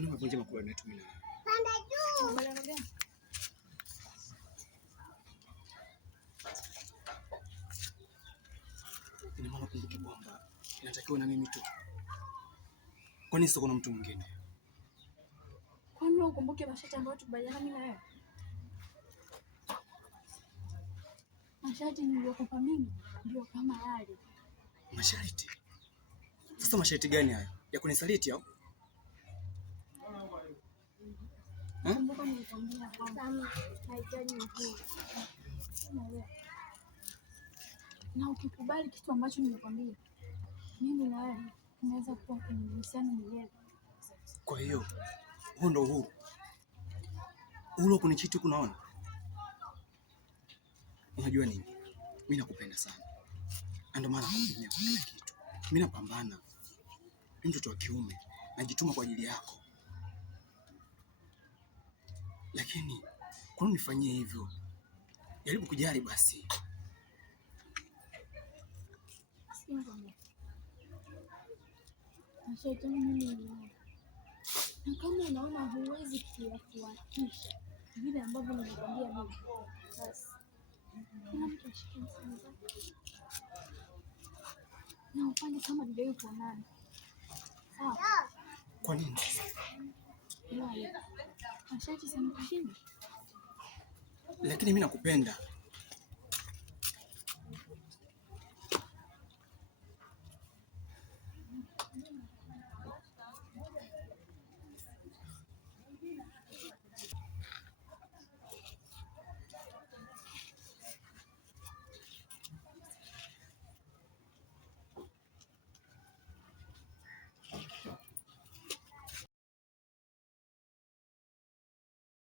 Kwa nini umevunja makubaliano yetu mimi na wewe? Panda juu. Makubaliano gani? Ina maana kumbuke kwamba inatakiwa na mimi tu. Kwa nini sio kuna mtu mwingine? Kwa nini ukumbuke masharti ambayo tukubaliana mimi na wewe? Masharti niliyokupa mimi ndio kama yale. Masharti? Sasa masharti gani hayo? Ya kunisaliti au? Kumbuka nilikwambia kwamba haitaji mvua. Na ukikubali kitu ambacho nimekwambia, mimi na wewe tunaweza kuwa kwenye mahusiano milele. Kwa hiyo huo ndo uhuru. Uhuru wa kunichiti kunaona? Unajua nini? Mimi nakupenda sana. Ndio maana nakuambia kwa kila kitu. Mimi napambana. Mimi mtoto wa kiume, najituma kwa ajili yako. Lakini kwa nini unifanyie hivyo? Jaribu kujali basi. Na kama unaona huwezi kuyafuatisha vile ambavyo nimekwambia mimi, basi kila mtu ashike mkono wake na ufanye kama tulivyokuonana. Sawa? Kwa nini? Masharti sana kushinda. Lakini mimi nakupenda.